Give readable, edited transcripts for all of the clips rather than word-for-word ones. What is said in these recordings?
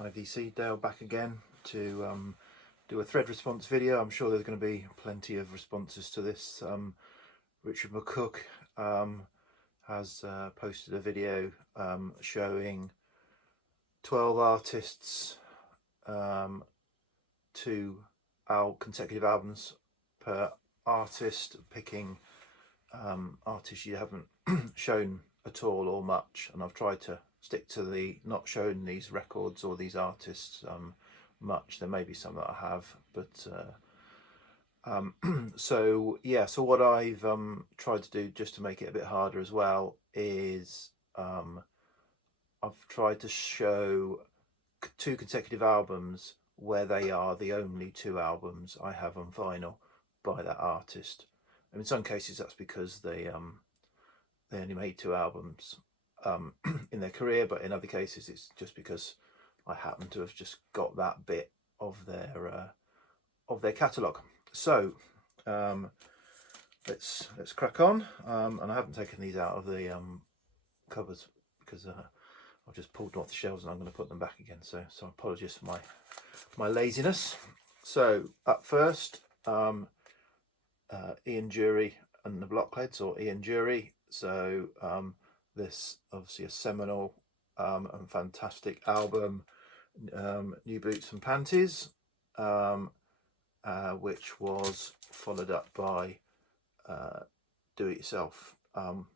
Hi VC, Dale back again to do a thread response video. I'm sure there's going to be plenty of responses to this. Richard McCook has posted a video showing 12 artists, 2 consecutive albums per artist, picking artists you haven't shown at all or much, and I've tried to stick to the not showing these records or these artists much. There may be some that I have, but so what I've tried to do, just to make it a bit harder as well, is I've tried to show 2 consecutive albums where they are the only 2 albums I have on vinyl by that artist. And in some cases that's because they only made 2 albums in their career, but in other cases it's just because I happen to have just got that bit of their catalogue. So let's crack on. And I haven't taken these out of the covers because I've just pulled them off the shelves and I'm going to put them back again. So apologies for my laziness. So up first, Ian Dury and the Blockheads, or Ian Dury. So this obviously a seminal and fantastic album, New Boots and Panties, which was followed up by Do It Yourself,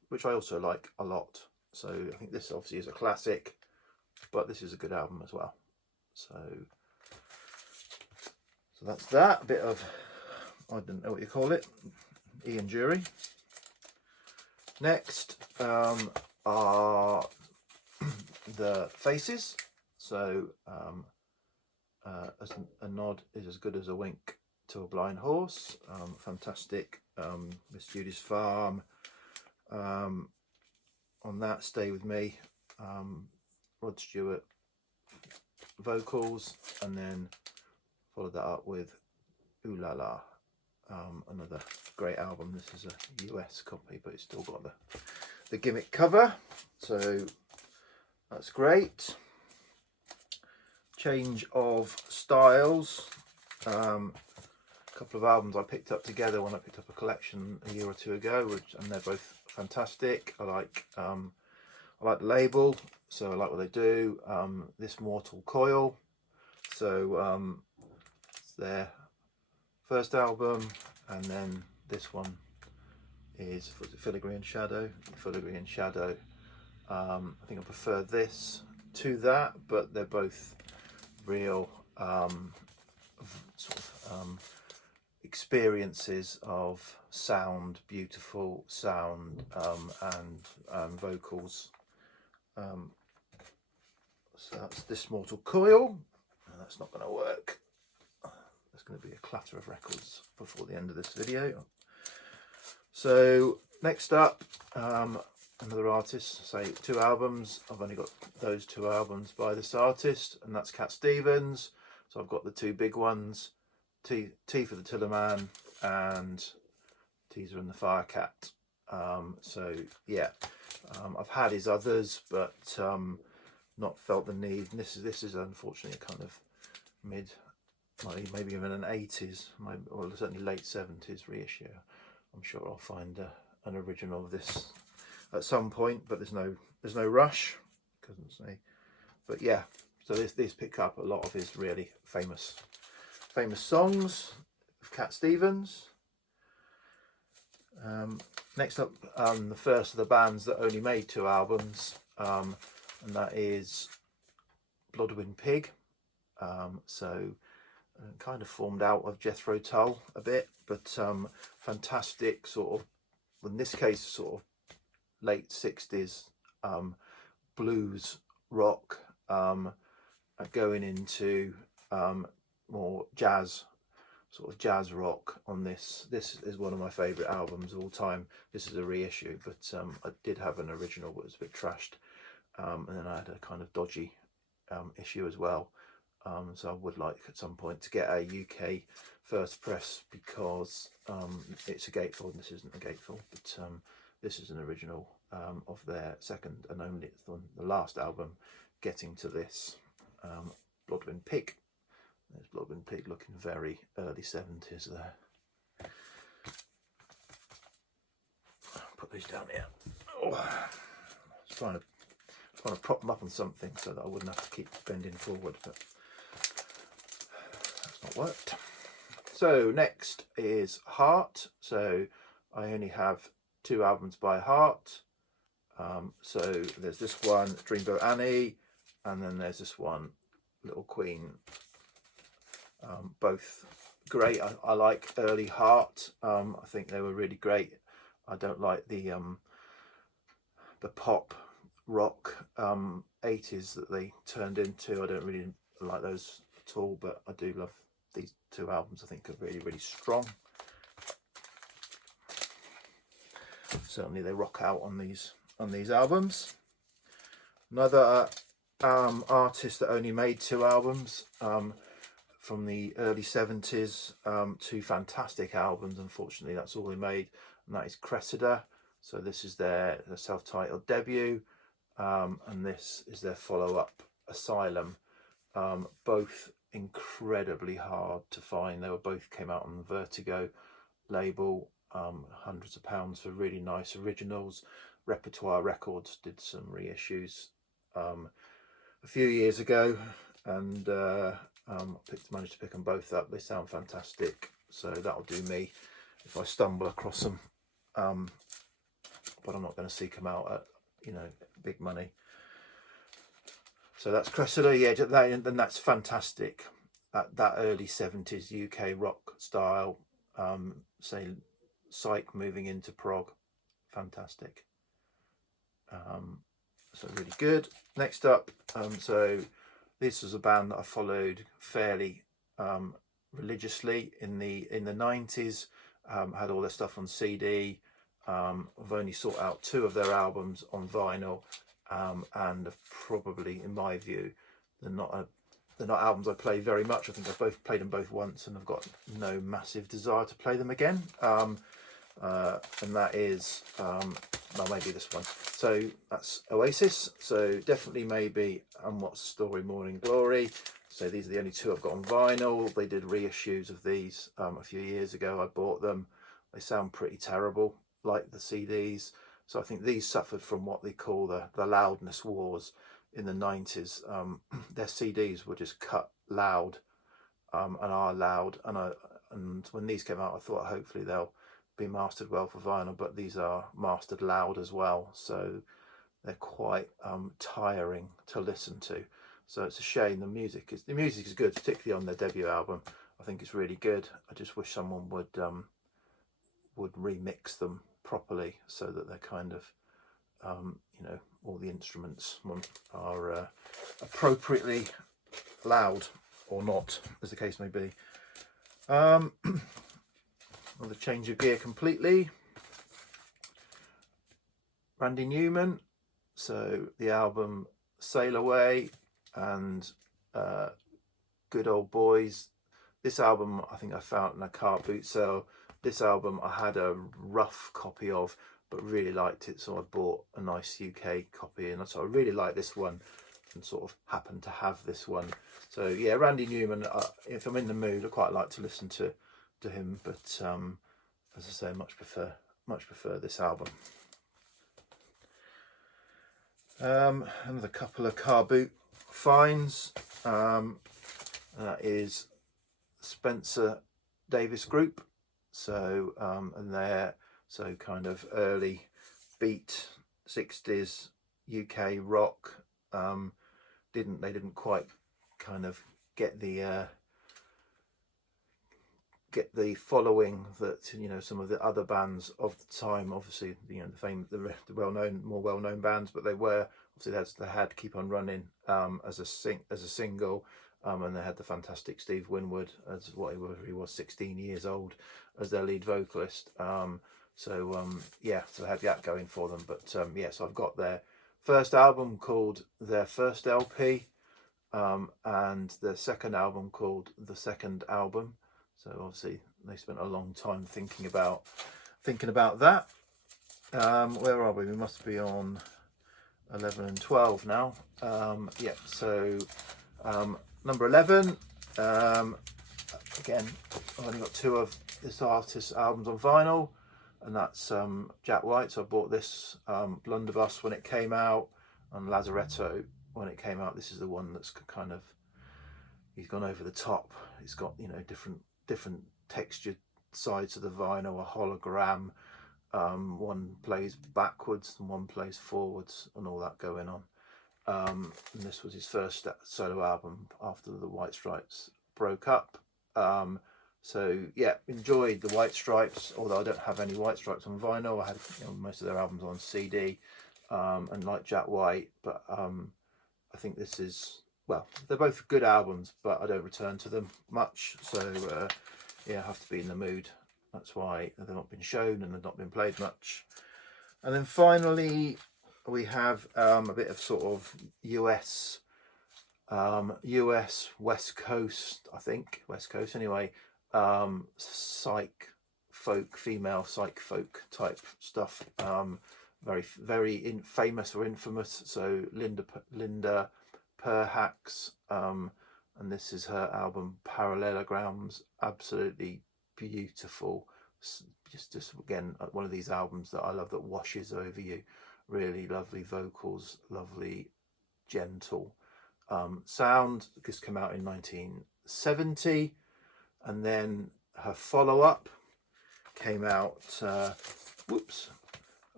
which I also like a lot. So I think this obviously is a classic, but this is a good album as well. So that's that. A bit of, I don't know what you call it, Ian Dury. Next are the Faces. So as a nod is as good as a wink to a blind horse. Fantastic. Miss Judy's Farm. On that, Stay With Me. Rod Stewart vocals, and then followed that up with Ooh La La. Another great album. This is a US copy, but it's still got the gimmick cover, so that's great. Change of styles. A couple of albums I picked up together when I picked up a collection a year or 2 ago, and they're both fantastic. I like the label, so I like what they do. This Mortal Coil, so it's their first album, and then this one is Filigree and Shadow. Filigree and Shadow. I think I prefer this to that, but they're both real experiences of sound, beautiful sound, and vocals. So that's this Mortal Coil. That's not going to work. There's going to be a clatter of records before the end of this video. So next up, another artist. Say 2 albums. I've only got those 2 albums by this artist, and that's Cat Stevens. So I've got the 2 big ones, T for the Tillerman and Teaser and the Firecat. So yeah, I've had his others, but not felt the need. And this is unfortunately a kind of maybe even an 80s, or certainly late 70s reissue. I'm sure I'll find an original of this at some point, but there's no rush. Couldn't say, but yeah. So these pick up a lot of his really famous songs of Cat Stevens. Next up, the first of the bands that only made 2 albums, and that is Bloodwind Pig. Kind of formed out of Jethro Tull a bit, but fantastic sort of, in this case, sort of late 60s blues rock, going into more jazz, sort of jazz rock on this. This is one of my favourite albums of all time. This is a reissue, but I did have an original but it was a bit trashed, and then I had a kind of dodgy issue as well. So I would like at some point to get a UK first press, because it's a gatefold, and this isn't a gatefold, but this is an original of their second and only, the last album getting to this. Blodwyn Pig. There's Blodwyn Pig looking very early 70s there. Put these down here. Oh, I was trying to prop them up on something so that I wouldn't have to keep bending forward, but that's not worked. So next is Heart. So I only have 2 albums by Heart. So there's this one, Dreamboat Annie, and then there's this one, Little Queen. Both great. I like early Heart. I think they were really great. I don't like the pop rock 80s that they turned into. I don't really like those at all, but I do love these 2 albums. I think are really, really strong. Certainly they rock out on these albums. Another artist that only made 2 albums from the early 70s, 2 fantastic albums. Unfortunately, that's all they made, and that is Cressida. So this is their self-titled debut, and this is their follow-up, Asylum. Both incredibly hard to find. They were both came out on the Vertigo label. Hundreds of pounds for really nice originals. Repertoire Records did some reissues a few years ago, and managed to pick them both up. They sound fantastic, so that'll do me if I stumble across them. But I'm not going to seek them out at, you know, big money. So that's Cressida, yeah, and that's fantastic. That early 70s UK rock style, say psych moving into prog, fantastic. So really good. Next up, so this was a band that I followed fairly religiously in the 90s. Had all their stuff on CD. I've only sought out 2 of their albums on vinyl, and probably, in my view, they're not albums I play very much. I think I've both played them both once, and I've got no massive desire to play them again. And that is, well, maybe this one. So that's Oasis. So definitely maybe What's the Story, Morning Glory. So these are the only 2 I've got on vinyl. They did reissues of these a few years ago. I bought them. They sound pretty terrible, like the CDs. So I think these suffered from what they call the loudness wars in the 90s. Their CDs were just cut loud, and are loud. And when these came out, I thought hopefully they'll be mastered well for vinyl, but these are mastered loud as well, so they're quite tiring to listen to. So it's a shame. The music is good, particularly on their debut album. I think it's really good. I just wish someone would remix them properly so that they're kind of you know, all the instruments are appropriately loud, or not, as the case may be. Another change of gear completely. Randy Newman, so the album Sail Away and Good Old Boys. This album I think I found in a car boot sale. This album I had a rough copy of, but really liked it, so I bought a nice UK copy, and so I really like this one and sort of happened to have this one. So yeah, Randy Newman, if I'm in the mood, I quite like to listen to him, but as I say, much prefer this album. Another couple of car boot finds. That is Spencer Davis Group. So and they're so kind of early beat 60s UK rock. They didn't quite kind of get the following that, you know, some of the other bands of the time. Obviously, you know, the more well-known bands, but they were obviously they had Keep On Running as a single, and they had the fantastic Steve Winwood as he was 16 years old as their lead vocalist. Yeah, so they had that going for them. But yeah, so I've got their first album called Their First LP, and their second album called The Second Album. So obviously they spent a long time thinking about that. Where are we? We must be on 11 and 12 now. Yeah, so number 11. Again, I've only got 2 of this artist's albums on vinyl, and that's Jack White. So I bought this Blunderbuss when it came out, and Lazaretto when it came out. This is the one that's kind of, he's gone over the top. It's got, you know, different textured sides of the vinyl, a hologram. One plays backwards and one plays forwards, and all that going on. And this was his first solo album after the White Stripes broke up. So yeah, enjoyed the White Stripes, although I don't have any White Stripes on vinyl. I had, you know, most of their albums on CD, and like Jack White, but I think this is, well, they're both good albums, but I don't return to them much. So yeah, I have to be in the mood. That's why they've not been shown and they've not been played much. And then finally, we have a bit of sort of US West Coast, I think, West Coast anyway, psych folk, female psych folk type stuff. Very famous or infamous. So Linda Perhacs, and this is her album Parallelograms. Absolutely beautiful. Just again, one of these albums that I love, that washes over you. Really lovely vocals, lovely gentle sound. This came out in 1970, and then her follow-up came out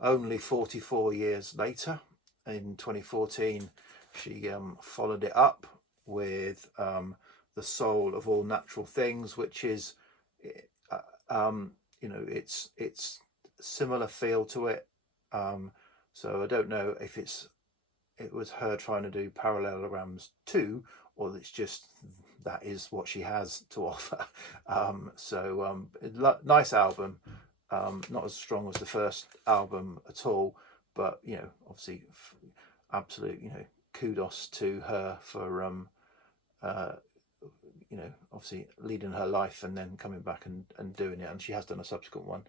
only 44 years later, in 2014. She followed it up with The Soul of All Natural Things, which is you know, it's similar feel to it. So I don't know if it was her trying to do Parallelograms too, or it's just that is what she has to offer. Nice album, not as strong as the first album at all, but you know, obviously absolute, you know, kudos to her for you know, obviously leading her life and then coming back and doing it. And she has done a subsequent one,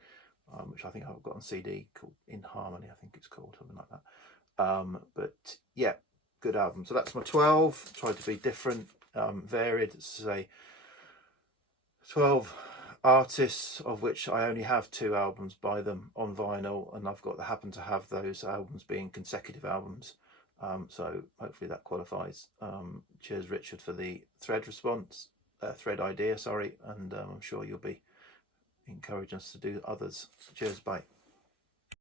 which I think I've got on CD, called In Harmony, I think it's called, something like that. But yeah, good album. So that's my 12. Tried to be different, varied. Say 12 artists, of which I only have 2 albums by them on vinyl, and I've got happen to have those albums being consecutive albums. So hopefully that qualifies. Cheers, Richard, for the thread response, thread idea, sorry, and I'm sure you'll be encouraging us to do others. Cheers, bye.